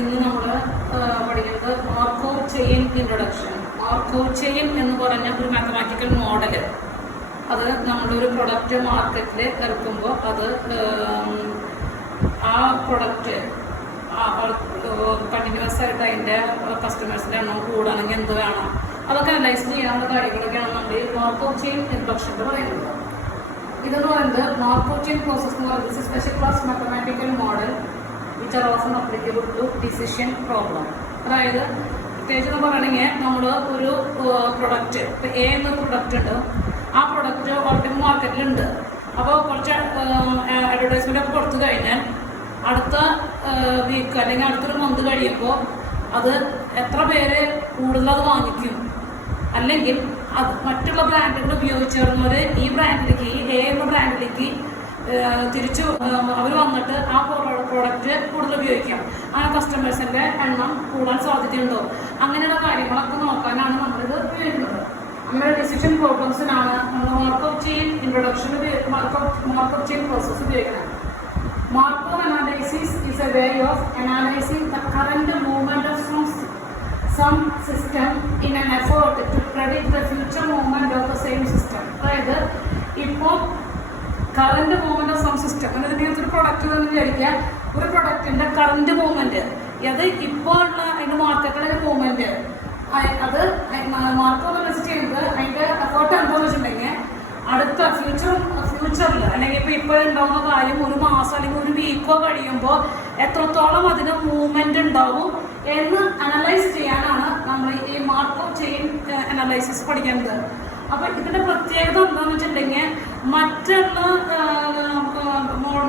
ഇന്ന് നമ്മൾ പഠിക്കുന്നത് Markov chain introduction. Markov chain എന്ന് പറഞ്ഞ ഒരു മാത്തമാറ്റിക്കൽ മോഡൽ. അത് നമ്മളൊരു പ്രൊഡക്റ്റ് മാർക്കറ്റിൽ ഇറക്കുമ്പോൾ അത് ആ പ്രൊഡക്റ്റ് കണ്ടിന്യൂസ് ആയിട്ട് അതിൻ്റെ കസ്റ്റമേഴ്സിൻ്റെ എണ്ണം കൂടുകയാണെങ്കിൽ എന്ത് വേണം, അതൊക്കെ അനലൈസ് ചെയ്യാനുള്ള കാര്യങ്ങളൊക്കെയാണ് നമ്മൾ ഈ മാർക്കോവ് ചെയിൻ ഇൻട്രൊഡക്ഷനിൽ പറയുന്നത്. ഇതെന്ന് പറയുന്നത് മാർക്കോവ് ചെയിൻ പ്രോസസ് എന്ന് പറയുന്നത് special class mathematical model which are often applicable to decision problem. അതായത് പ്രത്യേകിച്ച് എന്ന് പറയുകയാണെങ്കിൽ നമ്മൾ ഒരു പ്രൊഡക്റ്റ്, ഇപ്പോൾ എ എന്നൊരു പ്രൊഡക്റ്റ് ഉണ്ട്, ആ പ്രൊഡക്റ്റ് ഓൾറെഡി മാർക്കറ്റിലുണ്ട്. അപ്പോൾ കുറച്ച് അഡ്വർടൈസ്മെൻ്റ് ഒക്കെ കൊടുത്തു കഴിഞ്ഞാൽ അടുത്ത വീക്ക് അല്ലെങ്കിൽ അടുത്തൊരു മന്ത് കഴിയുമ്പോൾ അത് എത്ര പേര് കൂടുതലത് വാങ്ങിക്കും, അല്ലെങ്കിൽ അത് മറ്റുള്ള ബ്രാൻഡുകൾ ഉപയോഗിച്ചിരുന്നവർ ഈ ബ്രാൻഡിലേക്ക്, ഈ എ എന്ന ബ്രാൻഡിലേക്ക് തിരിച്ചു അവർ വന്നിട്ട് ആ പ്രോഡക്റ്റ് കൂടുതൽ ഉപയോഗിക്കാം. ആ കസ്റ്റമേഴ്സിൻ്റെ എണ്ണം കൂടാൻ സാധ്യതയുണ്ടോ, അങ്ങനെയുള്ള കാര്യങ്ങളൊക്കെ നോക്കാനാണ് നമ്മളിത് ഉപയോഗിക്കുന്നത്. നമ്മുടെ ഡിസിഷൻ പ്രോബ്ലംസിനാണ് നമ്മൾ Markov chain introduction Markov chain process ഉപയോഗിക്കുന്നത്. Markov analysis is a way of analyzing the current movement of some system in an effort to predict the future movement of the same system. അതായത് ഇപ്പോൾ current movement of some system, അതായത് ഒരു product എന്ന് വിചാരിക്കുക, ഒരു പ്രൊഡക്റ്റിന്റെ current movement, അത് ഇപ്പോൾ ഉള്ള അതിന്റെ മാർക്കറ്റിലെ മൂവ്മെന്റ്, അത് മാർക്കോവ് അനലൈസ് ചെയ്യുന്നത് അതിന്റെ എഫേർട്ട് എന്താണെന്ന് വെച്ചിട്ടുണ്ടെങ്കിൽ അടുത്ത ഫ്യൂച്ചറിൽ അല്ലെങ്കിൽ ഇപ്പോഴുണ്ടാവുന്ന കാര്യം ഒരു മാസം അല്ലെങ്കിൽ ഒരു വീക്കോ കഴിയുമ്പോൾ എത്രത്തോളം അതിന് മൂവ്മെന്റ് ഉണ്ടാവും എന്ന് അനലൈസ് ചെയ്യാനാണ് നമ്മൾ ഈ മാർക്കോവ് ചെയിൻ അനലൈസിസ് പഠിക്കുന്നത്. അപ്പൊ ഇതിന്റെ പ്രത്യേകത എന്താണെന്ന് വെച്ചിട്ടുണ്ടെങ്കിൽ മറ്റുള്ള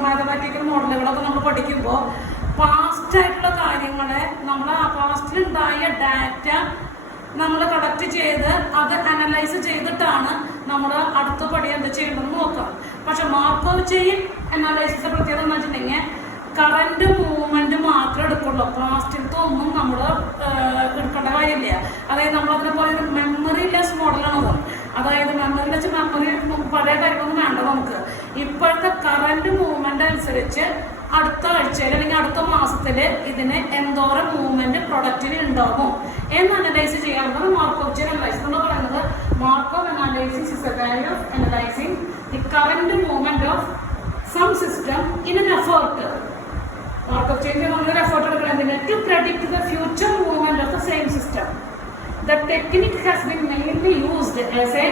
മാത്തമാറ്റിക്കൽ മോഡലുകളൊക്കെ നമ്മൾ പഠിക്കുമ്പോൾ പാസ്റ്റ് ആയിട്ടുള്ള കാര്യങ്ങളെ നമ്മൾ ആ പാസ്റ്റിലുണ്ടായ ഡാറ്റ നമ്മൾ കളക്ട് ചെയ്ത് അത് അനലൈസ് ചെയ്തിട്ടാണ് നമ്മൾ അടുത്ത പടി എന്ത് ചെയ്യണമെന്ന് നോക്കാം. പക്ഷെ മാർക്കോവ് ചെയിൻ അനലൈസിന്റെ പ്രത്യേകത എന്ന് വെച്ചിട്ടുണ്ടെങ്കിൽ കറന്റ് മൂവ്മെന്റ് മാത്രമേ എടുക്കുള്ളൂ, പാസ്റ്റിലത്തെ ഒന്നും നമ്മൾ എടുക്കേണ്ട കാര്യമില്ല. അതായത് നമ്മളതിനെ പോലെ ഒരു മെമ്മറി ലെസ് മോഡലാണത്. അതായത് മെമ്മറി പഴയ കാര്യങ്ങളൊന്നും വേണ്ട, നമുക്ക് ഇപ്പോഴത്തെ കറന്റ് മൂവ്മെന്റ് അനുസരിച്ച് അടുത്ത ആഴ്ചയിൽ അല്ലെങ്കിൽ അടുത്ത മാസത്തിൽ ഇതിന് എന്തോരം മൂവ്മെന്റ് പ്രൊഡക്റ്റിന് ഉണ്ടാകും എന്ന് അനലൈസ് ചെയ്യാവുന്നത് മാർക്കോവ് ചെയിൻ അനലൈസിസ് എന്ന് പറയുന്നത്. Markov analysis is a way of analysing the current movement of some system in an effort. Markov chain നമ്മളൊരു എഫേർട്ട് എടുക്കുന്നത് to predict the future movement of the same system. The technique has been mainly used as a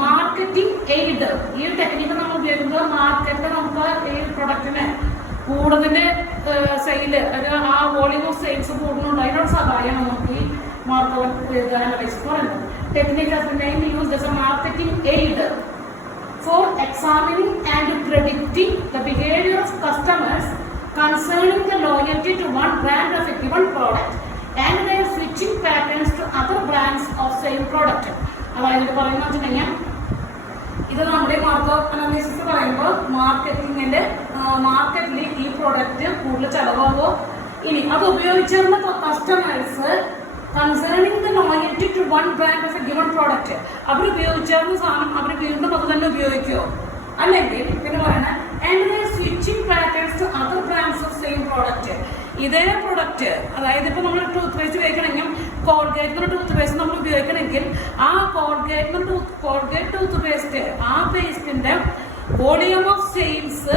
marketing aid. ഈ technique നമ്മൾ ഉപയോഗിക്കുന്നത് മാർക്കറ്റിൽ നമുക്ക് ഈ പ്രൊഡക്റ്റിന് കൂടുതൽ sale, ആ വോളിയം ഓഫ് സെയിൽസ് കൂടുന്നുണ്ട്, അതിനോട് സഹായമാണ് നമുക്ക് ഈ മാർക്കോവ് അനലൈസിസ് പറയുന്നത്. Technique has been mainly used as a marketing aid for examining and predicting the behavior of customers concerning the loyalty to one brand of a given product and their switching patterns to other brands of same product. അതായത് പറയുന്നത് വെച്ചിട്ടുണ്ടെങ്കിൽ ഇത് നമ്മുടെ Markov analysis പറയുമ്പോൾ മാർക്കറ്റിൽ ഈ product കൂടുതൽ ചിലവാകുമോ, ഇനി അത് ഉപയോഗിച്ചിരുന്ന customers concerning the loyalty to one brand of a given product, അവർ ഉപയോഗിച്ചിരുന്ന സാധനം അവർ വീണ്ടും അത് തന്നെ ഉപയോഗിക്കുമോ, അല്ലെങ്കിൽ പിന്നെ പറയണ and the switching patterns to other brands of same product. ഇതേ പ്രൊഡക്റ്റ്, അതായത് ഇപ്പോൾ നമ്മൾ ടൂത്ത് പേസ്റ്റ് ഉപയോഗിക്കണമെങ്കിൽ കോൾഗേറ്റിന് ടൂത്ത് പേസ്റ്റ് നമ്മൾ ഉപയോഗിക്കണമെങ്കിൽ ആ കോൾഗേറ്റ് ടൂത്ത് പേസ്റ്റ്, ആ പേസ്റ്റിന്റെ വോളിയം ഓഫ് സെയിൽസ്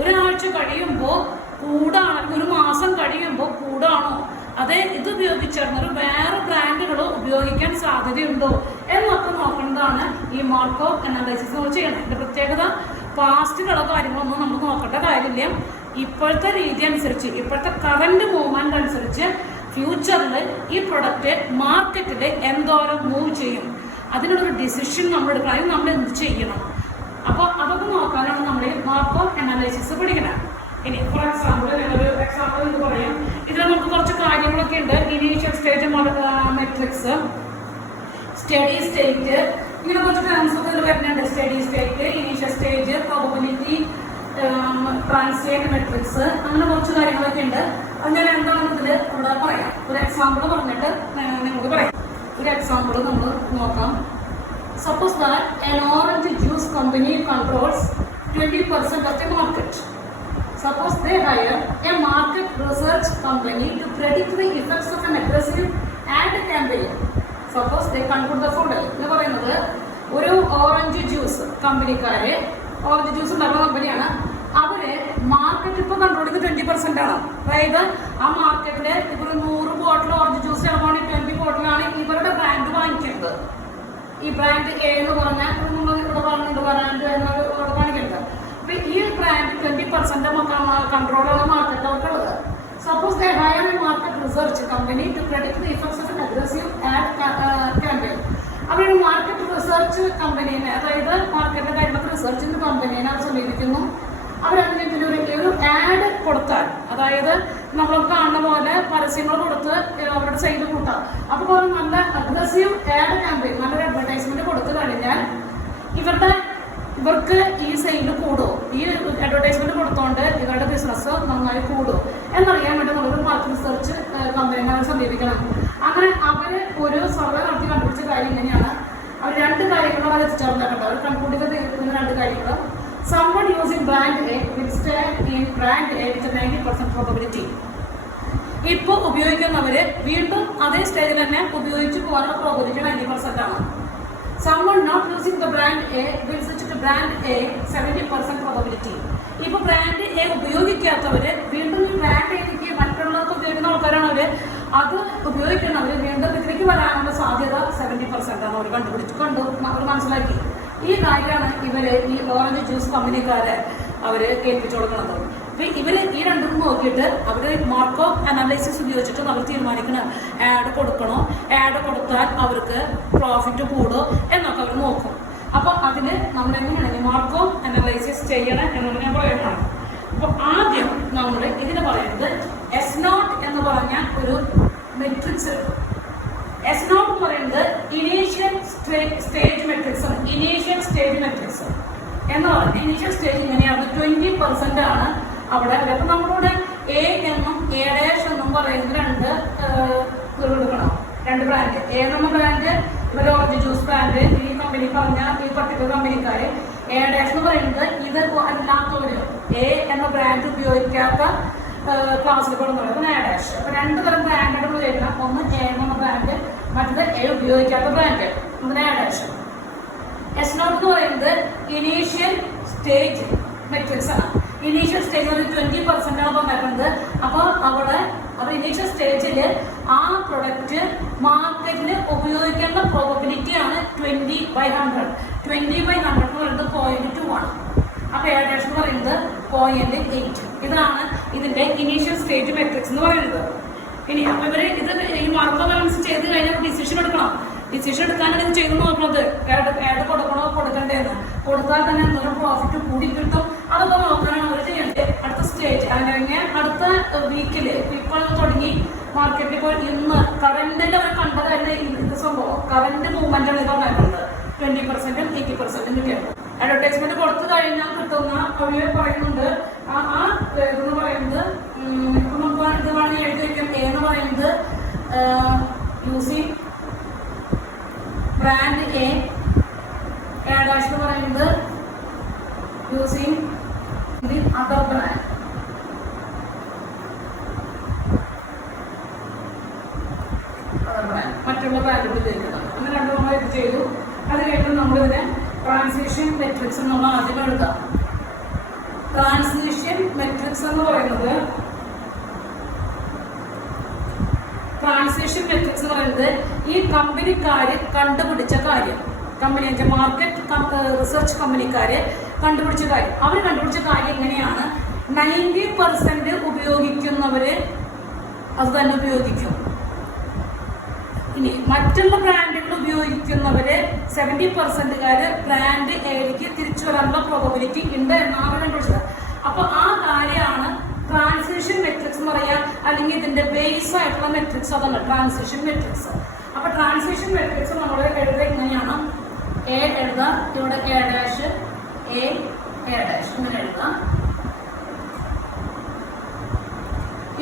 ഒരാഴ്ച കഴിയുമ്പോൾ കൂടാണ്, ഒരു മാസം കഴിയുമ്പോൾ കൂടാണോ, അതെ ഇത് ഉപയോഗിച്ചിരുന്നൊരു വേറെ ബ്രാൻഡുകൾ ഉപയോഗിക്കാൻ സാധ്യതയുണ്ടോ എന്നൊക്കെ നോക്കേണ്ടതാണ് ഈ മാർക്കോവ് അനാലിസിസ് നമ്മൾ ചെയ്യണം. ഇതിന്റെ പ്രത്യേകത പാസ്റ്റുകളോ കാര്യങ്ങളൊന്നും നമ്മൾ നോക്കേണ്ട കാര്യമില്ല. ഇപ്പോഴത്തെ രീതി അനുസരിച്ച്, ഇപ്പോഴത്തെ കറന്റ് മൂവ്മെന്റ് അനുസരിച്ച് ഫ്യൂച്ചറിൽ ഈ പ്രൊഡക്റ്റ് മാർക്കറ്റിൽ എന്തോരം മൂവ് ചെയ്യും, അതിനുള്ളൊരു ഡിസിഷൻ നമ്മൾ എടുക്കണം, അതിന് നമ്മൾ എന്ത് ചെയ്യണം. അപ്പോൾ അതൊക്കെ നോക്കാനാണ് നമ്മൾ ഈ മാർക്കോവ് അനാലിസിസ് പഠിക്കുന്നത്. ഇനി ഫോർ എക്സാമ്പിൾ എന്ന് പറയാം, ഇതിൽ നമുക്ക് കുറച്ച് കാര്യങ്ങളൊക്കെ ഉണ്ട്. Initial stage matrix, steady state, ഇങ്ങനെ കുറച്ച് ടേംസ് ഒക്കെ ഇതിൽ വരുന്നുണ്ട്. Steady state, initial stage, probability, translate matrix, അങ്ങനെ കുറച്ച് കാര്യങ്ങളൊക്കെ ഉണ്ട്. അത് ഞാൻ എന്താണെന്ന് ഇതിൽ ഇവിടെ പറയാം. ഒരു എക്സാമ്പിൾ പറഞ്ഞിട്ട് നിങ്ങൾക്ക് പറയാം. ഒരു എക്സാമ്പിൾ നമ്മൾ നോക്കാം. Suppose that an orange juice company controls 20% of the market. Suppose they hire a market research company to predict the effects of an aggressive ad campaign. Suppose they conclude the following. എന്ന് പറയുന്നത് ഒരു orange juice കമ്പനിക്കാര്, orange juice ഉണ്ടാക്കുന്ന കമ്പനിയാണ്. അവര് market ഇപ്പൊ control ചെയ്ത് 20% ആണ്. അതായത് ആ മാർക്കറ്റില് ഇപ്പൊ 100 ബോട്ടിൽ ഓറഞ്ച് ജ്യൂസ് ഇറങ്ങുവാണെങ്കിൽ 20 ബോട്ടിലാണ് ഇവരുടെ ബ്രാൻഡ് വാങ്ങിക്കുന്നത്. ഈ ബ്രാൻഡ് എ എന്ന് പറഞ്ഞാൽ ഇവിടെ പറഞ്ഞിട്ട് ബ്രാൻഡ് ഇവിടെ കാണിക്കുന്നത്. അപ്പൊ ഈ ബ്രാൻഡ് 20% കൺട്രോളുള്ള മാർക്കറ്റ് അവർക്കുള്ളത്. Suppose they hire a market research company to predict the effects of an aggressive ad campaign. അവരുടെ മാർക്കറ്റ് റിസർച്ച് കമ്പനീനെ, അതായത് മാർക്കറ്റിന്റെ കാര്യങ്ങളൊക്കെ റിസർച്ചിന്റെ കമ്പനീനെ അവർ സമീപിക്കുന്നു. അവരതിന് ഒരു ആഡ് കൊടുത്താൽ, അതായത് നമ്മൾ കാണുന്ന പോലെ പരസ്യങ്ങൾ കൊടുത്ത് അവരുടെ സെയിൽ കൂട്ടാം. അപ്പോൾ നല്ല അഗ്രസീവ് ആഡ് ക്യാമ്പയിൻ, നല്ലൊരു അഡ്വർടൈസ്മെന്റ് കൊടുത്തു കഴിഞ്ഞാൽ ഇവർക്ക് ഈ സെയിൽ കൂടുമോ, ഈ അഡ്വർടൈസ്മെന്റ് കൊടുത്തോണ്ട് ഇവരുടെ ബിസിനസ് നന്നായി കൂടുമോ എന്നറിയാൻ വേണ്ടി നമ്മളൊരു മാർക്കറ്റ് റിസർച്ച് കമ്പനിനെ അവർ സമീപിക്കണം. അങ്ങനെ അവര് ഒരു സർവേ നടത്തി കണ്ടുപിടിച്ച കാര്യം ഇങ്ങനെയാണ്. അവർ 2 കാര്യങ്ങൾ അവർ എത്തിച്ചേർന്നിട്ടുണ്ട്. അവർ കണ്ടുപിടിക്കുന്ന 2 കാര്യങ്ങൾ. Someone using brand A will stay in brand A with a 90% probability. ഇപ്പൊ ഉപയോഗിക്കുന്നവര് വീണ്ടും അതേ സ്റ്റേജിൽ തന്നെ ഉപയോഗിച്ച് പോകാനുള്ള പ്രോബബിലിറ്റി 90% ആണ്. Someone not using the brand A will switch to brand A 70% probability. ഇപ്പൊ ബ്രാൻഡ് എ ഉപയോഗിക്കാത്തവര് വീണ്ടും ഈ ബ്രാൻഡ് എനിക്ക് മറ്റുള്ളവർക്ക് ഉപയോഗിക്കുന്ന ആൾക്കാരാണ് അവര്, അത് ഉപയോഗിക്കുന്നവര് വീണ്ടും ഇതിലേക്ക് വരാനുള്ള സാധ്യത 70% ആണ് അവർ അവർ മനസ്സിലാക്കി. ഈ കാര്യമാണ് ഇവര് ഈ ഓറഞ്ച് ജ്യൂസ് കമ്പനിക്കാരെ അവര് കേൾപ്പിച്ചു കൊടുക്കുന്നത്. അപ്പൊ ഇവര് ഈ 2 നോക്കിയിട്ട് അവര് മാർക്കോ അനാലിസിസ് ഉപയോഗിച്ചിട്ട് അവർ തീരുമാനിക്കണം ആഡ് കൊടുക്കണോ, ആഡ് കൊടുത്താൽ അവർക്ക് പ്രോഫിറ്റ് കൂടോ എന്നൊക്കെ അവർ നോക്കും. അപ്പൊ അതിന് നമ്മൾ എങ്ങനെയാണെങ്കിൽ മാർക്കോ അനാലിസിസ് ചെയ്യണം എന്നത് ഞാൻ പറയുന്നതാണ്. അപ്പൊ ആദ്യം നമ്മൾ ഇതിന് പറയുന്നത് S0 എന്ന് പറഞ്ഞ ഒരു മെട്രിക്സ്. S0 എന്ന് പറയുന്നത് ഇനീഷ്യൽ സ്റ്റേജ് മെട്രിക്സ് ആണ്. ഇനീഷ്യൽ സ്റ്റേജ് മെട്രിക്സ് എന്ന് പറഞ്ഞാൽ ഇനീഷ്യൽ സ്റ്റേജ് ഇങ്ങനെയാണ്, 20% ആണ് അവിടെ. അപ്പൊ നമ്മളിവിടെ എ എന്നും എ ഡാഷ് എന്നും പറയുന്നത് 2 എടുക്കണം. 2 ബ്രാൻഡ്. എ എന്ന ബ്രാൻഡ് ഇവർ ഓറഞ്ച് ജ്യൂസ് ബ്രാൻഡ്, ഈ കമ്പനി പറഞ്ഞ ഈ പർട്ടിക്കുലർ കമ്പനിക്കാര്. എ ഡാഷ് എന്ന് പറയുന്നത് ഇത് അല്ലാത്തവര്, എ എന്ന ബ്രാൻഡ് ഉപയോഗിക്കാത്ത ക്ലാസ്സിൽ പെടുന്നത് എ ഡാഷ്. അപ്പൊ 2 തരം ബ്രാൻഡുകൾ ഉപയോഗിക്കണം. ഒന്ന് എ എന്ന ബ്രാൻഡ്, മറ്റത് എ ഉപയോഗിക്കാത്ത ബ്രാൻഡ്, അതിന് എ ഡാഷ്. S0 എന്ന് പറയുന്നത് ഇനീഷ്യൽ സ്റ്റേജ് മെട്രിക്സ് ആണ്. ഇനീഷ്യൽ സ്റ്റേജ് 20% ആണ് പറഞ്ഞിട്ടുണ്ട്. അപ്പൊ അവിടെ ഇനീഷ്യൽ സ്റ്റേജിൽ ആ പ്രൊഡക്റ്റ് മാർക്കറ്റിന് ഉപയോഗിക്കേണ്ട പ്രോബബിലിറ്റി ആണ് 20/100. 20/100 എന്ന് പറയുന്നത് 0.2 ആണ്. അപ്പൊ എ ഡാഷ് എന്ന് പറയുന്നത് 0.8. ഇതാണ് ഇതിന്റെ ഇനീഷ്യൽ സ്റ്റേജ് മെട്രിക്സ് എന്ന് പറയുന്നത്. ഇനി അപ്പൊ ഇവര് ഇത് ഈ മാർക്കോ അനാലിസിസ് ചെയ്ത് കഴിഞ്ഞാൽ ഡിസിഷൻ എടുക്കണം. ഡിസിഷൻ എടുക്കാനാണ് ഇത് ചെയ്ത് നോക്കുന്നത്. ആഡ് കൊടുക്കണോ കൊടുക്കണ്ടേന്ന്. കൊടുത്താൽ തന്നെ എന്തെങ്കിലും പ്രോഫിറ്റ് കൂടി കിട്ടും, അതൊക്കെ നോക്കാനാണ് അവർ ചെയ്യേണ്ടത്. അടുത്ത സ്റ്റേജ് അത് കഴിഞ്ഞ് അടുത്ത വീക്കില് ഇപ്പോൾ തുടങ്ങി മാർക്കറ്റിൽ ഇപ്പോൾ ഇന്ന് കറന്റിൽ അവർ കണ്ടത് തന്നെ ഇത് സംഭവം കറന്റ് മൂവ്മെന്റ് ആണ് ഇതുണ്ടായിട്ടുണ്ട്. 20%, 80% കിട്ടും. അഡ്വർടൈസ്മെന്റ് കൊടുത്തു കഴിഞ്ഞാൽ കിട്ടുന്ന അവര് പറയുന്നുണ്ട്. ആ എന്ന് പറയുന്നത് ഇപ്പൊ നമുക്ക് ഇത് വേണമെങ്കിൽ എഴുതി വെക്കാം. എന്ന് പറയുന്നത് യൂസിങ് ബ്രാൻഡ് എ ഡാഷ് എന്ന് പറയുന്നത് യൂസിങ് ദി അതർ ബ്രാൻഡ്. മറ്റുള്ള ബ്രാൻഡുകൾ ഉപയോഗിക്കുന്നത്. അങ്ങനെ 2 നമ്മൾ ഇത് ചെയ്തു. അത് കഴിഞ്ഞ് നമ്മളിതിനെ ട്രാൻസിഷൻ മെട്രിക്സ് എന്നുള്ള ആദ്യം എഴുതാം. ട്രാൻസിഷൻ മെട്രിക്സ് എന്ന് പറയുന്നത് ഈ കമ്പനിക്കാര് കണ്ടുപിടിച്ച കാര്യം, കമ്പനി മാർക്കറ്റ് റിസർച്ച് കമ്പനിക്കാര് കണ്ടുപിടിച്ച കാര്യം. അവർ കണ്ടുപിടിച്ച കാര്യം എങ്ങനെയാണ്? 90% ഉപയോഗിക്കുന്നവര് അത് തന്നെ ഉപയോഗിക്കും. ഇനി മറ്റുള്ള ബ്രാൻഡുകൾ ഉപയോഗിക്കുന്നവര് 70%കാര് ബ്രാൻഡ് എയിലേക്ക് തിരിച്ചു വരാനുള്ള പ്രോബബിലിറ്റി ഉണ്ട് എന്നാണ് കണ്ടുപിടിച്ചത്. അപ്പൊ ആ കാര്യമാണ് ട്രാൻസിഷൻ മെട്രിക്സ് എന്ന് പറയാം. അല്ലെങ്കിൽ ഇതിന്റെ ബേസ് ആയിട്ടുള്ള മെട്രിക്സ് അതല്ല ട്രാൻസിഷൻ മെട്രിക്സ്. അപ്പൊ ട്രാൻസിഷൻ മെട്രിക്സ് നമ്മൾ എഴുതുക എങ്ങനെയാണ്? എ എഴുതാം, ഇവിടെ എ ഡാഷ് എ ഡാഷ് ഇങ്ങനെ എഴുതാം.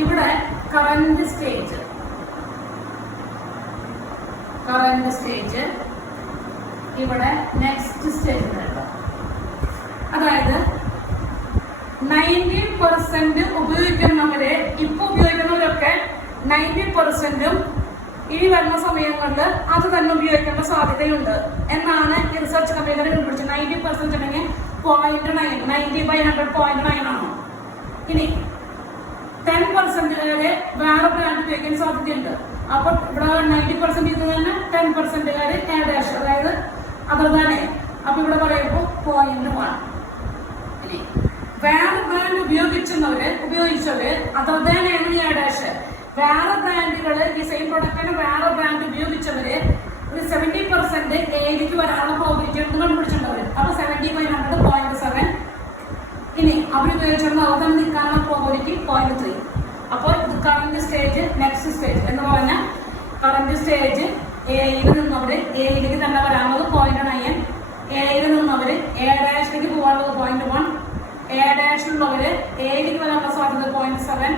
ഇവിടെ കറന്റ് സ്റ്റേജ് ഇവിടെ നെക്സ്റ്റ് സ്റ്റേജ് എഴുതാം. അതായത് 90% ഉപയോഗിക്കുന്നവരെ ഇപ്പൊ ഉപയോഗിക്കുന്നവരൊക്കെ 90%ഉം ഇനി വരുന്ന സമയങ്ങളിൽ അത് തന്നെ ഉപയോഗിക്കേണ്ട സാധ്യതയുണ്ട് എന്നാണ് ഈ റിസർച്ച് കമ്പനികൾ കണ്ടുപിടിച്ചത്. 90% ഉണ്ടെങ്കിൽ 0.9, 90/100 ആണോ? ഇനി 10% വരെ വേറെ ബ്രാൻഡ് ഉപയോഗിക്കാൻ സാധ്യതയുണ്ട്. അപ്പൊ ഇവിടെ 90% ഇത് തന്നെ 10% അതായത് അതർ തന്നെ. അപ്പൊ ഇവിടെ പറയുമ്പോൾ 0.1. ഇനി വേറെ ബ്രാൻഡ് ഉപയോഗിച്ചവര് അതർ ഡാഷ് വേറെ ബ്രാൻഡുകൾ ഈ സെയിം പ്രൊഡക്റ്റിന് വേറെ ബ്രാൻഡ് ഉപയോഗിച്ചവര് ഒരു 70% ഏഴിലേക്ക് വരാനുള്ള പ്രോബിലിറ്റി ഉണ്ട് കണ്ടുപിടിച്ചിട്ടുണ്ടവര്. അപ്പൊ 70/100 0.7. ഇനി അവർ ഉപയോഗിച്ചിരുന്ന അവർ നിൽക്കാനുള്ള പ്രോബിലിറ്റി 0.3. അപ്പോൾ ഇത് കറന്റ് സ്റ്റേജ്, നെക്സ്റ്റ് സ്റ്റേജ് എന്ന് പറഞ്ഞാൽ കറന്റ് സ്റ്റേജ് എയിൽ നിന്നവര് എയിലേക്ക് തന്നെ വരാനുള്ളത് 0.9, എയിൽ നിന്നവര് A-ലേക്ക് പോകാനുള്ളത് 0.1, A-ഉള്ളവര് എയിലേക്ക് വരാനുള്ള സാധ്യത 0.7,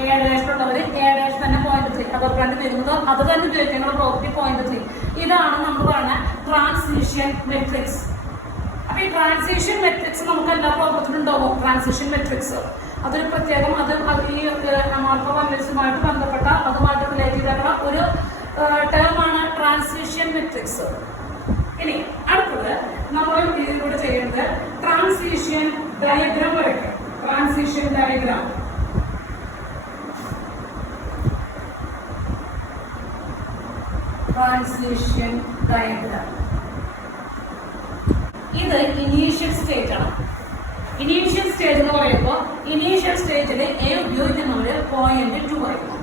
A-ഉള്ളവര് A- തന്നെ 0.3. അതർ ബ്രാൻഡ് വരുന്നത് അത് തന്നെ ഉപയോഗിക്കാനുള്ള പ്രോബിലിറ്റി 0.3. ഇതാണ് നമ്മൾ പറയുന്ന ട്രാൻസിഷൻ മെട്രിക്സ്. അപ്പൊ ഈ ട്രാൻസിഷൻ മെട്രിക്സ് നമുക്ക് എല്ലാ പ്രോബ്ലത്തിലും ഉണ്ടാവും. ട്രാൻസിഷൻ മെട്രിക്സ് അതൊരു പ്രത്യേകം ഈ മാർക്കോ അനലിസിസുമായിട്ട് ബന്ധപ്പെട്ട അതുമായിട്ട് റിലേറ്റ് ചെയ്തിട്ടുള്ള ഒരു ടേമാണ് ട്രാൻസിഷൻ മെട്രിക്സ്. ഇനി അടുത്തത് നമ്മൾ ഇതിലൂടെ ചെയ്യുന്നത് ട്രാൻസിഷൻ ഡയഗ്രാം വരയ്ക്കാം. ട്രാൻസിഷൻ ഡയഗ്രാം ഇത് ഇനീഷ്യൽ സ്റ്റേജ് ആണ്. ഇനീഷ്യൽ സ്റ്റേജ് എന്ന് പറയുമ്പോൾ ഇനീഷ്യൽ സ്റ്റേജിൽ എ ഉപയോഗിക്കുന്നവര് 0.2 ആയിരുന്നു,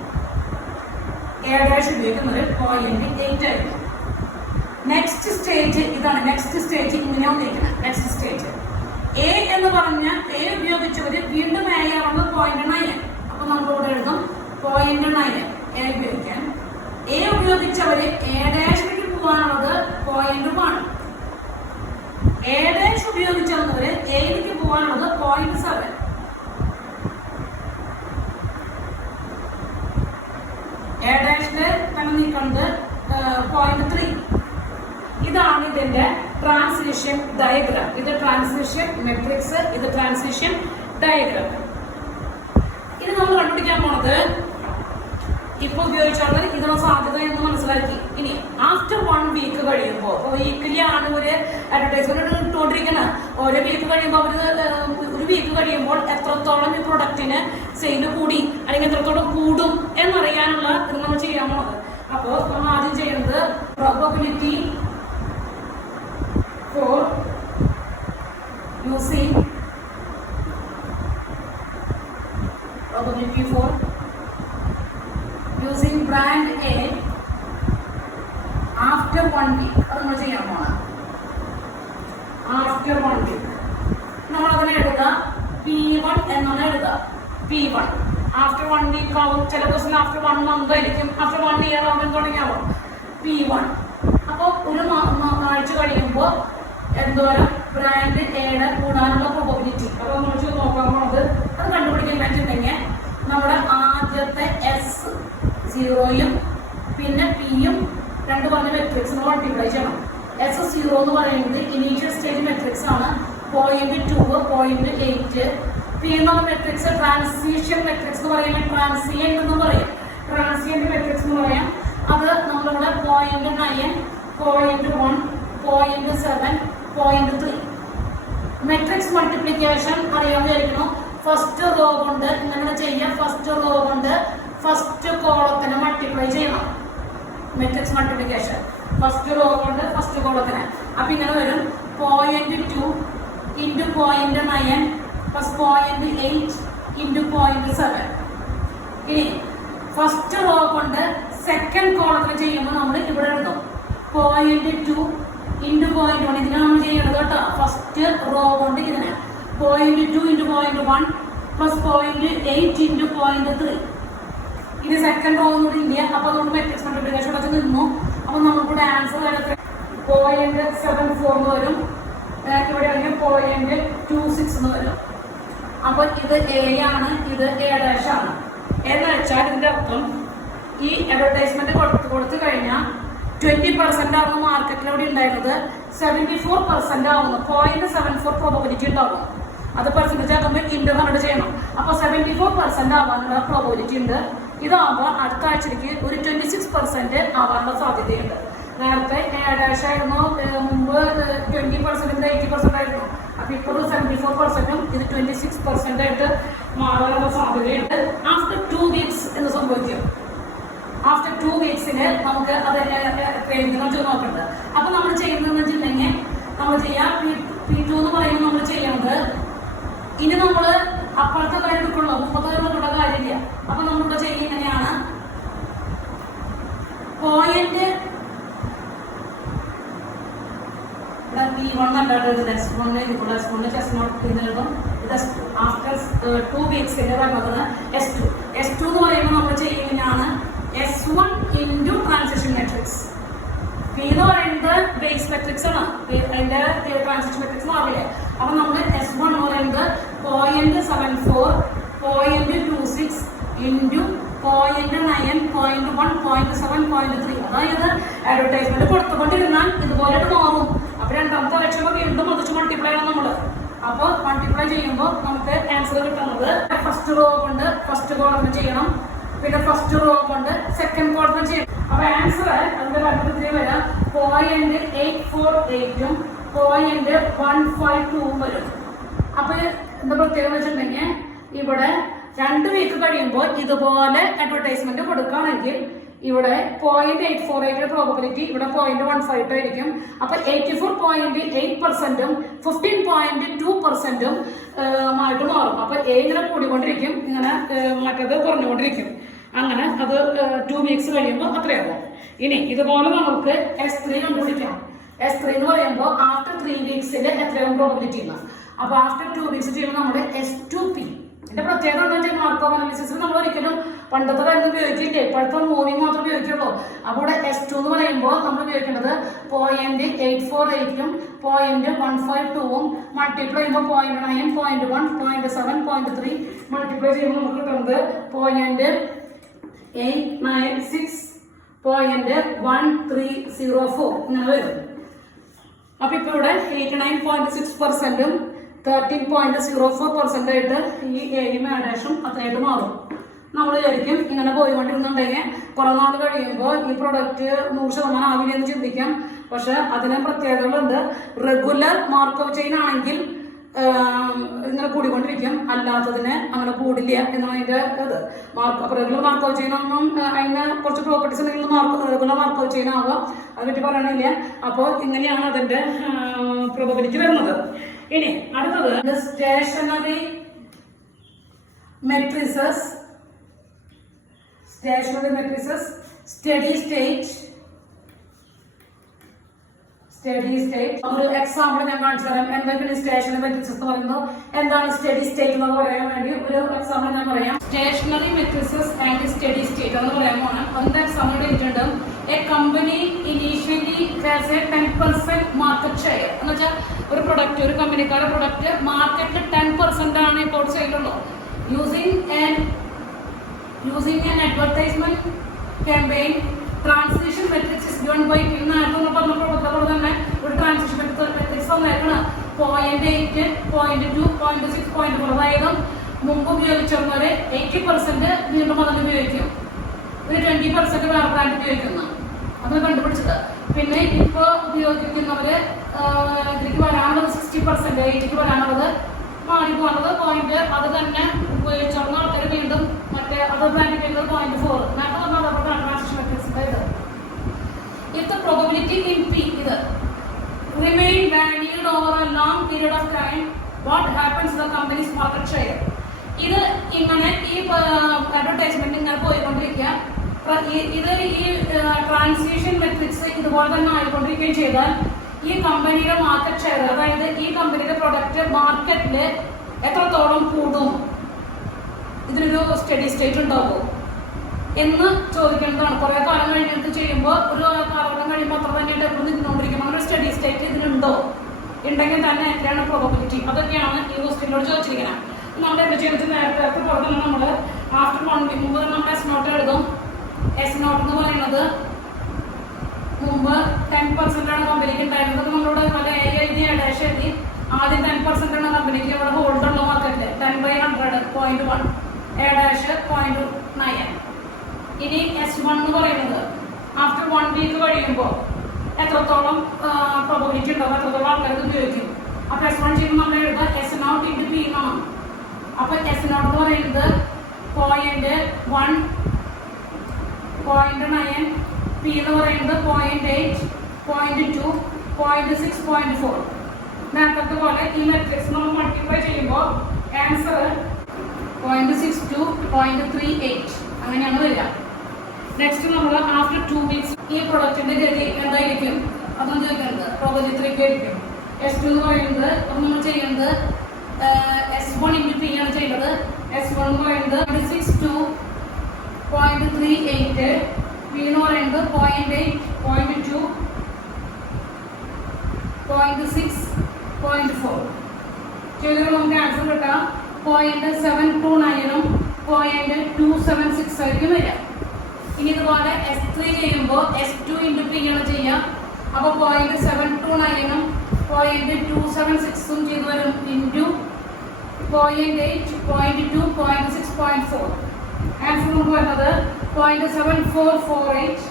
A- ഉപയോഗിക്കുന്നവര് 0.8 ആയിരുന്നു. നെക്സ്റ്റ് സ്റ്റേജ് ഇതാണ്. നെക്സ്റ്റ് സ്റ്റേജ് ഇങ്ങനെ വന്നിരിക്കുന്നത്. നെക്സ്റ്റ് സ്റ്റേജ് എ എന്ന് പറഞ്ഞാൽ എ ഉപയോഗിച്ചവര് വീണ്ടും A ആവുന്നത് 0.9. അപ്പൊ നമ്മളിവിടെ എഴുതും 0.9 എ ഉപയോഗിക്കാൻ. എ ഉപയോഗിച്ചവര് A-ലേക്ക് പോകാനുള്ളത് 0.1. A- ഉപയോഗിച്ചവര് എയിലേക്ക് പോകാനുള്ളത് 0.7. A-ല് തന്നെ നിൽക്കുന്നത് 0.3. ഇതാണ് ഇതിന്റെ ട്രാൻസിഷൻ ഡയഗ്രാം. ഇത് ട്രാൻസിഷൻ മെട്രിക്സ്, ഇത് ട്രാൻസിഷൻ ഡയഗ്രാം. ഇത് നമ്മൾ കണ്ടുപിടിക്കാൻ പോണത് ഇപ്പൊ ഉപയോഗിച്ചാൽ ഇതിനുള്ള സാധ്യത എന്ന് മനസ്സിലാക്കി. ഇനി ആഫ്റ്റർ 1 വീക്ക് കഴിയുമ്പോൾ, വീക്കിലി ആണ് ഒരു അഡ്വർടൈസ്മെന്റ് ഇട്ടുകൊണ്ടിരിക്കുന്നത്. ഓരോ വീക്ക് കഴിയുമ്പോൾ ഒരു വീക്ക് കഴിയുമ്പോൾ എത്രത്തോളം ഈ പ്രൊഡക്റ്റിന് സെയില് കൂടി അല്ലെങ്കിൽ എത്രത്തോളം കൂടും എന്നറിയാനുള്ള ഇത് നമ്മൾ ചെയ്യാൻ പോണത്. അപ്പോൾ നമ്മൾ ആദ്യം ചെയ്യുന്നത് probability four using brand A after 1 week. അത് നമ്മൾ ചെയ്യാൻ പോകണം. ആഫ്റ്റർ 1 വീക്ക് നമ്മൾ അതിനെ എഴുതുക P1 എന്നാണ് എഴുതുക. P1 ആഫ്റ്റർ 1 വീക്ക് ആവും. ചില ദിവസം ആഫ്റ്റർ 1 മന്ത് ആയിരിക്കും, ആഫ്റ്റർ 1 ഇയർ ആവുമ്പോൾ തുടങ്ങിയാവും P1. അപ്പോൾ ഒരു ആഴ്ച കഴിയുമ്പോൾ എന്തോരം ബ്രാൻഡ് എയുടെ കൂടാനുള്ള പ്രോബബിലിറ്റി അപ്പോൾ നമ്മൾ നോക്കാൻ പോണത് അത് കണ്ടുപിടിക്കാൻ വെച്ചിട്ടുണ്ടെങ്കിൽ നമ്മുടെ ആദ്യത്തെ S0 പിന്നെ P-യും രണ്ട് പറഞ്ഞ മെട്രിക്സ് മൾട്ടിപ്ലൈ ചെയ്യണം. S0 എന്ന് പറയുന്നത് ഇനീഷ്യൽ സ്റ്റേജ് മെട്രിക്സ് ആണ്. 0.2, 0.8. P എന്ന മെട്രിക്സ് ട്രാൻസിഷൻ മെട്രിക്സ് എന്ന് പറയുമ്പോൾ ട്രാൻസിയന്റ് എന്ന് പറയും. ട്രാൻസിയന്റ് മെട്രിക്സ് എന്ന് പറയാം. അത് നമ്മളിവിടെ 0.9, 0.1, 0.7, 0.3. മെട്രിക്സ് മൾട്ടിപ്ലിക്കേഷൻ അറിയാവുന്നതായിരിക്കണം. ഫസ്റ്റ് റോ കൊണ്ട് ഇങ്ങനെ ചെയ്യാം. ഫസ്റ്റ് റോ കൊണ്ട് ഫസ്റ്റ് കോളത്തിനെ മൾട്ടിപ്ലൈ ചെയ്യണം. മെട്രിക്സ് മൾട്ടിപ്ലിക്കേഷൻ ഫസ്റ്റ് റോ കൊണ്ട് ഫസ്റ്റ് കോളത്തിനെ. അപ്പൊ ഇങ്ങനെ വരും 0.2 into 0.9 plus 0.8 into 0.7. ഇനി ഫസ്റ്റ് റോ കൊണ്ട് സെക്കൻഡ് കോളത്തിന് ചെയ്യുമ്പോൾ നമ്മൾ ഇവിടെ എഴുതും 0.2 into 0.1. ഇതിനെ നമ്മൾ ചെയ്യണത് കേട്ടോ. ഫസ്റ്റ് റോ കൊണ്ട് ഇതിനെ 0.2 into 0.1 plus 0.8 into 0.3. ഇത് സെക്കൻഡ് റോ ഒന്നും ഇല്ല. അപ്പൊ അതുകൊണ്ട് മെട്രിക്സ് മൾട്ടിപ്ലിക്കേഷൻ വെച്ച് നിന്നു. അപ്പൊ നമുക്കിവിടെ ആൻസർ 0.74 എന്ന് വരും. ഇവിടെ 0.26 എന്ന് വരും. അപ്പൊ ഇത് A ആണ്, ഇത് A' ആണ്. എന്ന് വെച്ചാൽ ഇതിന്റെ അർത്ഥം ഈ അഡ്വർടൈസ്മെന്റ് കൊടുത്തു കഴിഞ്ഞാൽ 20% ആവുന്ന മാർക്കറ്റിലൂടെ ഉണ്ടായിരുന്നത് 74% ആവുന്നു. 0.74 പ്രോബബിലിറ്റി ഉണ്ടാവും. അത് പെർസെൻറ്റേജ് ആക്കുമ്പോൾ ഇൻറ്റു 100 ചെയ്യണം. അപ്പോൾ 74% ആവാനുള്ള പ്രോബിലിറ്റി ഉണ്ട്. ഇതാകുമ്പോൾ അടുത്ത ആഴ്ചയ്ക്ക് ഒരു 26% ആവാനുള്ള സാധ്യതയുണ്ട്. നേരത്തെ ഡാഷ് ആയിരുന്നു, മുമ്പ് 20% 80% ആയിരുന്നു. അപ്പൊ ഇപ്പോൾ 74%ഉം ഇത് 26% ആയിട്ട് മാറാനുള്ള സാധ്യതയുണ്ട്. ആഫ്റ്റർ 2 weeks എന്ന് സംഭവിക്കും. ആഫ്റ്റർ 2 weeksന് നമുക്ക് അത് എത്രയെങ്കിലും നോക്കേണ്ടത്. അപ്പൊ നമ്മൾ ചെയ്യുന്നതെന്ന് വെച്ചിട്ടുണ്ടെങ്കിൽ നമ്മൾ ചെയ്യാം P2 എന്ന് പറയുമ്പോൾ നമ്മൾ ചെയ്യുന്നത് ഇനി നമ്മൾ അപ്പുറത്തെ കാര്യം എടുക്കുള്ളൂ, മുമ്പത്തെ നോക്കേണ്ട കാര്യമില്ല. അപ്പൊ നമ്മളിവിടെ ചെയ്യുക ഇങ്ങനെയാണ്. പോയിന്റ് P1 അല്ലാണ്ട് S1 എഴുതും. ആഫ്റ്റർ 2 weeksന്റെ പറയുന്നത് S2 എന്ന് പറയുമ്പോൾ നമ്മൾ ചെയ്യുന്നതാണ് S1 into transition matrix. P എന്ന് പറയുന്നത് ബേസ് മെട്രിക്സ് ആണ്, അതിന്റെ ട്രാൻസിഷൻ മെട്രിക്സ് മാറില്ലേ. അപ്പൊ നമ്മൾ S1 എന്ന് പറയുന്നത് 0.74, 0.26 ഇൻറ്റു 0.9, 0.1, 0.7, 0.3. അതായത് അഡ്വർടൈസ്മെന്റ് കൊടുത്തുകൊണ്ടിരുന്നാൽ ഇതുപോലെ മാറും. അപ്പൊ രണ്ടാമത്തെ ലക്ഷം വീണ്ടും മതിച്ച് മൾട്ടിപ്ലൈ ആണ് നമ്മള്. അപ്പൊ മൾട്ടിപ്ലൈ ചെയ്യുമ്പോൾ നമുക്ക് ആൻസർ കിട്ടുന്നത് ഫസ്റ്റ് റോ കൊണ്ട് ഫസ്റ്റ് കോളം ചെയ്യണം, പിന്നെ ഫസ്റ്റ് റോ കൊണ്ട് സെക്കൻഡ് കോളം ചെയ്യണം. അപ്പൊ ആൻസർ അതിന്റെ രണ്ടു വരാം 0.848ഉം 0.152 വരും. അപ്പൊ എന്താ പ്രത്യേകത വെച്ചിട്ടുണ്ടെങ്കിൽ ഇവിടെ 2 വീക്ക് കഴിയുമ്പോൾ ഇതുപോലെ അഡ്വർടൈസ്മെന്റ് കൊടുക്കുകയാണെങ്കിൽ ഇവിടെ 0.848 പ്രോബിലിറ്റി ഇവിടെ 0.152 ആയിരിക്കും. അപ്പൊ 84.8%ഉം 15.2%ഉം ആയിട്ട് മാറും. അപ്പൊ ഇങ്ങനെ കൂടിക്കൊണ്ടിരിക്കും, ഇങ്ങനെ മറ്റേത് കുറഞ്ഞുകൊണ്ടിരിക്കും. അങ്ങനെ അത് 2 weeks കഴിയുമ്പോൾ അത്രയാകും. ഇനി ഇതുപോലെ നമുക്ക് S3 കണ്ടുപിടിക്കാം. S3 എന്ന് പറയുമ്പോൾ ആഫ്റ്റർ 3 weeksല് എത്രയും പ്രോബിലിറ്റി ആണ്. അപ്പൊ ആഫ്റ്റർ 2 weeks ചെയ്യുമ്പോൾ നമ്മുടെ S2P. ഇതിന്റെ പ്രത്യേകത എന്താ വെച്ചാൽ മാർക്ക് ഓഫ് അനാലിസിസിൽ നമ്മൾ ഒരിക്കലും പണ്ടത്തെ കാര്യം ഉപയോഗിക്കില്ലേ, ഇപ്പോഴത്തെ മൂവിങ് മാത്രമേ ഉപയോഗിക്കുള്ളൂ. അപ്പോൾ ഇവിടെ S2 എന്ന് പറയുമ്പോൾ നമ്മൾ ഉപയോഗിക്കേണ്ടത് 0.848ഉം 0.152ഉം മൾട്ടിപ്ലൈ ചെയ്യുമ്പോൾ 0.9, 0.1, 0.7, 0.3 മൾട്ടിപ്ലൈ ചെയ്യുമ്പോൾ നമുക്ക് കിട്ടുന്നത് 0.896, 0.1304 ഇങ്ങനെ വരും. അപ്പൊ ഇപ്പൊ ഇവിടെ 89.6%ഉം 13.04% ആയിട്ട് ഈ എയും ഡാഷും അത്രയായിട്ട് മാറും. നമ്മൾ വിചാരിക്കും ഇങ്ങനെ പോയിക്കൊണ്ടിരുന്നുണ്ടെങ്കിൽ കുറെ നാൾ കഴിയുമ്പോൾ ഈ പ്രൊഡക്റ്റ് 100% ആവില്ല എന്ന് ചിന്തിക്കാം. പക്ഷെ അതിന് പ്രത്യേകതകളുണ്ട്. റെഗുലർ മാർക്കപ്പ് ചെയിൻ ആണെങ്കിൽ ഇങ്ങനെ കൂടിക്കൊണ്ടിരിക്കും, അല്ലാത്തതിന് അങ്ങനെ കൂടില്ല എന്നാണ് അതിന്റെ ഇത്. റെഗുലർ മാർക്കപ്പ് ചെയിൻ ഒന്നും അതിന് കുറച്ച് പ്രോപ്പർട്ടീസ് ഉണ്ടെങ്കിൽ റെഗുലർ മാർക്കപ്പ് ചെയിൻ ആവുക, അതിനെപ്പറ്റി പറയണില്ല. അപ്പോൾ ഇങ്ങനെയാണ് അതിന്റെ പ്രോബബിലിറ്റി വരുന്നത്. ഇനി അടുത്തത് സ്റ്റേഷനറി മെട്രിസസ്, സ്റ്റഡി സ്റ്റേറ്റ്. ഒരു എക്സാമ്പിൾ ഞാൻ കാണിച്ചു തരാം. എന്തൊക്കെയാണ് സ്റ്റേഷനറി മെട്രിക്സ് എന്ന് പറയുന്നത്, എന്താണ് സ്റ്റഡി സ്റ്റേറ്റ് എന്ന് പറയാൻ വേണ്ടി ഒരു എക്സാമ്പിൾ ഞാൻ പറയാം. Stationary matrices and steady state എന്ന് പറയാൻ പോകണം. അതിന്റെ എക്സാമ്പിൾ ഇട്ടിട്ടുണ്ട്. A company initially has a 10% market share എന്ന് വെച്ചാൽ ഒരു പ്രൊഡക്റ്റ്, ഒരു കമ്പനിക്കാരുടെ പ്രൊഡക്റ്റ് മാർക്കറ്റിൽ 10% ആണ് ഇപ്പോൾ ചെയ്യുള്ളൂ. Using an advertisement campaign transition matrix is given by പറഞ്ഞപ്പോൾ തന്നെ ഒരു ട്രാൻസിഷൻ മെട്രിക്സ് വന്നേക്കാണ് 0.8, 0.2, 0.6, 0.4. അതായത് മുമ്പ് ഉപയോഗിച്ചിരുന്നവര് 80% വീണ്ടും അതിന് ഉപയോഗിക്കും, ഒരു 20% വേറെ ബ്രാൻഡ് ഉപയോഗിക്കുന്നു. അത് കണ്ടുപിടിച്ചത്. പിന്നെ ഇപ്പൊ ഉപയോഗിക്കുന്നവര് ഇതിലേക്ക് വരാനുള്ളത് 60%, 80% വരാനുള്ളത് മാറി പോകുന്നത് പോയിന്റ് അത് തന്നെ ഉപയോഗിച്ചിരുന്ന ആൾക്കാർ വീണ്ടും മറ്റേ അത് ബ്രാൻഡ് ചെയ്യുന്നത് 0.4. ട്രാൻസിഷൻ മെട്രിക്സിന്റെ ഇത്. If the probability in P remain valued over a long period of time, what happens to the company's market share? ഇത് ഇങ്ങനെ ഈ അഡ്വർടൈസ്മെന്റ് ഇങ്ങനെ പോയിക്കൊണ്ടിരിക്കുക. ഇത് ഈ ട്രാൻസിഷൻ മെട്രിക്സ് ഇതുപോലെ തന്നെ ആയിക്കൊണ്ടിരിക്കുകയും ചെയ്താൽ ഈ കമ്പനിയുടെ മാർക്കറ്റ് ഷെയർ, അതായത് ഈ കമ്പനിയുടെ പ്രൊഡക്റ്റ് മാർക്കറ്റില് എത്രത്തോളം കൂടും, ഇതിനൊരു സ്റ്റഡി സ്റ്റേറ്റ് ഉണ്ടാവും എന്ന് ചോദിക്കേണ്ടതാണ്. കുറെ കാലം കഴിഞ്ഞിട്ട് ചെയ്യുമ്പോൾ ഒരു കാലഘട്ടം കഴിയുമ്പോൾ അത്ര തന്നെ ഡെവലപ്പ് നിന്നുകൊണ്ടിരിക്കണം. അങ്ങനെ ഒരു സ്റ്റഡി സ്റ്റേറ്റ് ഇതിനുണ്ടോ, ഉണ്ടെങ്കിൽ തന്നെ എത്രയാണ് പ്രോബബിലിറ്റി, അതൊക്കെയാണ് ഈ ക്വസ്റ്റ്യനോട് ചോദിച്ചിരിക്കുന്നത്. നമ്മൾ എന്താ ചെയ്യുന്നത്, നേരത്തെ പോലെ തന്നെ നമ്മൾ ആഫ്റ്റർ 1 week മുമ്പ് നമ്മൾ എസ് നോട്ട് എഴുതും. എസ് നോട്ട് എന്ന് പറയുന്നത് മുമ്പ് 10% ആണ് കമ്പനിക്ക് ഉണ്ടായിരുന്നത്. നമ്മളോട് നല്ല എഴുതി ഡാഷ് എഴുതി ആദ്യം 10% ആണ് കമ്പനിക്ക് ഇവിടെ ഹോൾഡ് ഉള്ള മാർക്കറ്റില് 10/100 0.1 A-0.9. ഇനി S1 എന്ന് പറയുന്നത് ആഫ്റ്റർ 1 വീക്ക് കഴിയുമ്പോൾ എത്രത്തോളം പ്രോബബിലിറ്റി ഉണ്ടാവും, എത്രത്തോളം ആൾക്കാർക്ക് ഉപയോഗിക്കും. അപ്പൊ S1 ചെയ്യുമ്പോൾ നമ്മൾ എഴുതുക S0 × P എന്നാണ്. അപ്പൊ S0 എന്ന് പറയുന്നത് 0.1 0.9, P എന്ന് പറയുന്നത് 0.8 0.2 0.6 0.4. നേരത്തെ പോലെ ഈ മെട്രിക്സ് നമ്മൾ മൾട്ടിപ്ലൈ ചെയ്യുമ്പോൾ ആൻസർ 0.62 0.38 അങ്ങനെയാണ് വരിക. നെക്സ്റ്റ് നമ്മൾ ആഫ്റ്റർ 2 വീക്സ് ഈ പ്രൊഡക്റ്റിന്റെ ഗതി എന്തായിരിക്കും അതൊന്നും ചോദിക്കുന്നത് പ്രോബബിലിറ്റി 3 ആയിരിക്കും. S2 എന്ന് പറയുന്നത് നമ്മൾ ചെയ്യുന്നത് S1 × P ആണ് ചെയ്യുന്നത്. S1 എന്ന് പറയുന്നത് 0.62 0.38, P എന്ന് പറയുന്നത് 0.8 0.2 0.6 0.4 ചെയ്തപ്പോൾ നമുക്ക് ആൻസർ കിട്ടാം 0.729 0.276 ആയിരിക്കും വരിക. ഇനി ഇതുപോലെ S3 ചെയ്യുമ്പോൾ S2 × P ആണ് ചെയ്യുക. അപ്പോൾ 0.729 0.276 ചെയ്ത് വരും ഇൻറ്റു 0.8 0.2 0.6 0.4. ആൻസർ നമുക്ക് വരുന്നത് 0.7448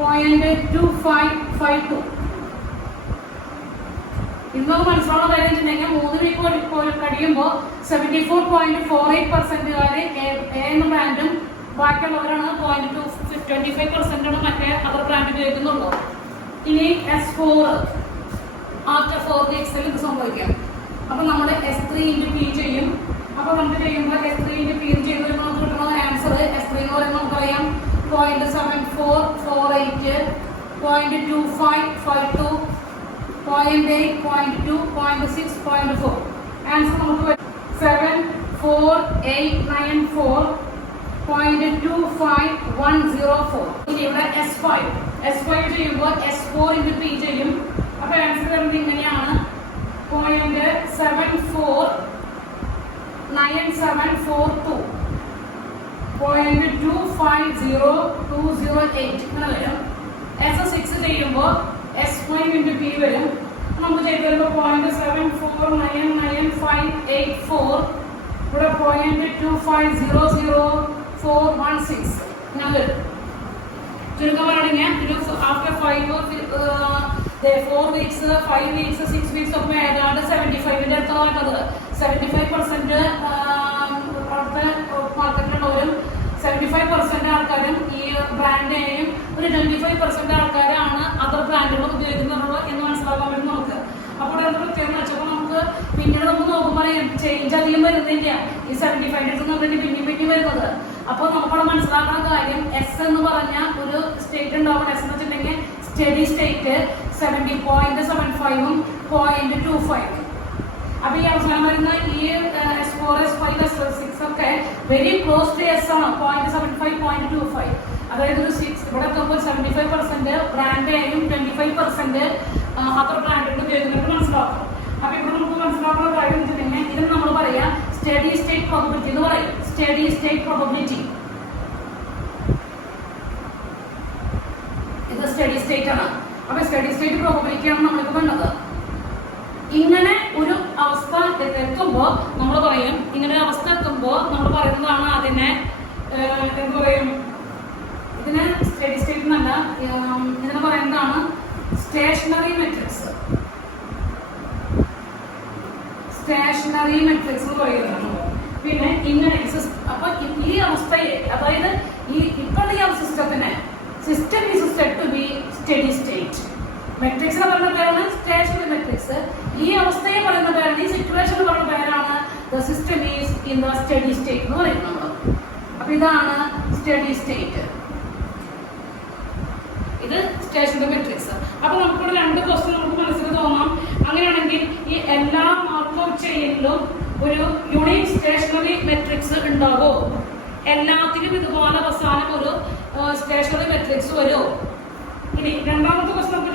0.2552. ഇന്ന് മനസ്സിലുള്ള കാര്യം വെച്ചിട്ടുണ്ടെങ്കിൽ 3 വീക്ക് കഴിയുമ്പോൾ 74.48% എന്ന ബ്രാൻഡും ബാക്കിയുള്ളവരാണ് 0.25% മറ്റേ അതർ ബ്രാൻഡ് ഉപയോഗിക്കുന്നുള്ളൂ. ഇനി S4 ആഫ്റ്റർ 4 വീക്സിൽ ഇത് സംഭവിക്കാം. അപ്പൊ നമ്മൾ S3 × P ചെയ്യും. അപ്പൊ നമുക്ക് ചെയ്യുമ്പോൾ S3 × P ചെയ്ത് വരുമ്പോൾ നമുക്ക് കിട്ടുന്ന ആൻസർ S3 എന്ന് പറയുമ്പോൾ നമുക്കറിയാം 0.7448 0.2552 0.8 0.2 0.6 0.4. ആൻസർ നമുക്ക് 74894 0.25104. ഇനി ഇവിടെ S5 ചെയ്യുമ്പോൾ S4 × P ചെയ്യും. അപ്പൊ ആൻസർ വരുന്നത് ഇങ്ങനെയാണ് 0.749742 0.250208 ഇങ്ങനെ വരും. S6 ചെയ്യുമ്പോൾ S5 × P വരും. നമുക്ക് ചെയ്ത് വരുമ്പോൾ 0.74999584 ഇവിടെ 0.2500416 ഇങ്ങനെ വരും. ചുരുക്കം പറയുകയാണെങ്കിൽ ആഫ്റ്റർ 4 വീക്സ് 5 വീക്സ് 6 വീക്സ് ഒക്കെ ഏതാണ്ട് 75ന്റെ അടുത്താണ് വരുന്നത്. 75% അവിടുത്തെ മാർക്കറ്റിലുള്ളവരും 75% ആൾക്കാരും ഈ ബ്രാൻഡിനെയും ഒരു 25% ആൾക്കാരാണ് അതർ ബ്രാൻഡുകൾ ഉപയോഗിക്കുന്നുള്ളൂ എന്ന് മനസ്സിലാക്കാൻ പറ്റും നമുക്ക്. അപ്പോൾ എന്ത് പ്രത്യേകം വെച്ചപ്പോൾ നമുക്ക് പിന്നീട് നമുക്ക് നോക്കുമ്പോൾ ചേഞ്ച് അധികം വരുന്നില്ല. ഈ 75 എന്നുണ്ടെങ്കിൽ പിന്നെ വരുന്നത്. അപ്പോൾ നമുക്കവിടെ മനസ്സിലാക്കുന്ന കാര്യം S എന്ന് പറഞ്ഞ ഒരു സ്റ്റേറ്റ് ഉണ്ടാവും. S എന്ന് വെച്ചിട്ടുണ്ടെങ്കിൽ സ്റ്റഡി സ്റ്റേറ്റ് 70.75 0.25. അപ്പൊ ഈ അവസാനം വരുന്ന ഈ S4 S5 S6 ഒക്കെ വെരി ക്ലോസ് ടു S ആണ് 0.75 0.25. അതായത് ഒരു 6 ഇവിടെ എത്തുമ്പോൾ 75% ബ്രാൻഡേയും 25% അതർ ബ്രാൻഡുകൾ ഉപയോഗിക്കുന്നത് മനസ്സിലാക്കും. അപ്പൊ ഇവിടെ നമുക്ക് മനസ്സിലാക്കുന്ന കാര്യം വെച്ചിട്ടുണ്ടെങ്കിൽ ഇതിന് നമ്മൾ പറയാം സ്റ്റഡി സ്റ്റേറ്റ് പ്രോബബിലിറ്റി എന്ന് പറയും. സ്റ്റഡി സ്റ്റേറ്റ് പ്രോബബിലിറ്റി ഇത് സ്റ്റഡി സ്റ്റേറ്റ് ആണ്. അപ്പൊ സ്റ്റഡി സ്റ്റേറ്റ് പ്രോബബിലിറ്റി ആണ് നമ്മളിപ്പോൾ കണ്ടത്. ഇങ്ങനെ ഒരു അവസ്ഥ എത്തുമ്പോൾ നമ്മൾ പറയും ഇങ്ങനെ അവസ്ഥ എത്തുമ്പോൾ നമ്മൾ പറയുന്നതാണ് അതിനെ എന്ത് പറയും ഇതിന് സ്റ്റഡി സ്റ്റേറ്റ് എന്നല്ല ഇതിനെ പറയുന്നതാണ് സ്റ്റേഷനറി മെട്രിക്സ്. സ്റ്റേഷനറി മെട്രിക്സ് എന്ന് പറയുന്നതാണ്. പിന്നെ ഇങ്ങനെ അപ്പൊ ഈ അവസ്ഥയെ അതായത് ഈ ഇപ്പോഴത്തെ ഈ സിസ്റ്റത്തിന് system is set to be steady state. Matrix എന്ന് പറയുന്ന പേരാണ് സ്റ്റേഷനറി മെട്രിക്സ്. ഈ അവസ്ഥയെ പറയുന്ന പേരാണ് ഈ സിറ്റുവേഷൻ എന്ന് പറയുന്ന പേരാണ് the system is in the study state എന്ന് പറയുന്നത്. അപ്പൊ ഇതാണ് സ്റ്റഡി സ്റ്റേറ്റ്. ഇത് സ്റ്റേഷനറി മെട്രിക്സ്. അപ്പൊ നമുക്കിവിടെ 2 ക്വസ്റ്റ്യൻ നമുക്ക് മനസ്സിൽ തോന്നാം. അങ്ങനെയാണെങ്കിൽ ഈ എല്ലാ മാർക്കൗട്ട് ചെയിനിലും ഒരു യൂണിക് സ്റ്റേഷനറി മെട്രിക്സ് ഉണ്ടാവോ? എല്ലാത്തിനും ഇതുപോലെ അവസാനം ഒരു സ്റ്റേഷനറി മെട്രിക്സ് വരുമോ? ഇനി രണ്ടാമത്തെ ക്വസ്റ്റ്യൻ നമുക്ക്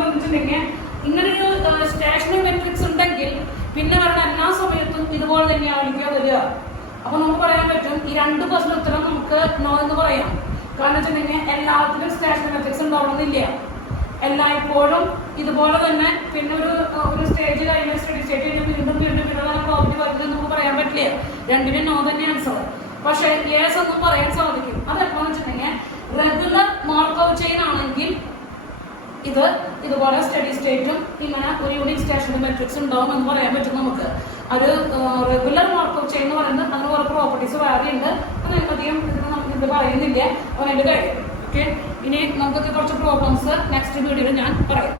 ചോദിച്ചിട്ടുണ്ടെങ്കിൽ ഇങ്ങനൊരു സ്റ്റേഷനറി മെട്രിക്സ് ഉണ്ടെങ്കിൽ പിന്നെ വരുന്ന എല്ലാ സമയത്തും ഇതുപോലെ തന്നെയായിരിക്കും വരിക. അപ്പൊ നമുക്ക് പറയാൻ പറ്റും ഈ 2 ക്വസ്റ്റ്യൻ ഉത്തരം നമുക്ക് നോ എന്ന് പറയാം. കാരണം വെച്ചിട്ടുണ്ടെങ്കിൽ എല്ലാത്തിനും സ്റ്റേഷനറി മെട്രിക്സ് ഉണ്ടാവണമെന്നില്ല. എല്ലായ്പ്പോഴും ഇതുപോലെ തന്നെ പിന്നെ ഒരു സ്റ്റേജ് കഴിഞ്ഞ സ്റ്റഡി സ്റ്റേറ്റ് കഴിഞ്ഞ് വീണ്ടും പ്രോപ്പർട്ടി വരുന്നത് നമുക്ക് പറയാൻ പറ്റില്ല. രണ്ടിനും നോ തന്നെ ആൻസർ. പക്ഷെ യെസ് ഒന്നും പറയാൻ സാധിക്കും. അതെപ്പോഴെന്ന് വെച്ചിട്ടുണ്ടെങ്കിൽ റെഗുലർ മാർക്കോവ് ചെയിൻ ആണെങ്കിൽ ഇതുപോലെ സ്റ്റഡി സ്റ്റേറ്റും ഇങ്ങനെ ഒരു യൂണിക് സ്റ്റേഷനറി മെട്രിക്സ് ഉണ്ടാവും എന്ന് പറയാൻ പറ്റും നമുക്ക്. ഒരു റെഗുലർ മാർക്കോവ് ചെയിൻ എന്ന് പറയുന്നത് അതിന് കുറെ പ്രോപ്പർട്ടീസ് വേറെ ഉണ്ട്. അധികം ഇത് പറയുന്നില്ല അതിന്റെ കാര്യം. ഓക്കെ, ഇനി നമുക്ക് കുറച്ച് പ്രോബ്ലംസ് നെക്സ്റ്റ് വീഡിയോയിൽ ഞാൻ പറയാം.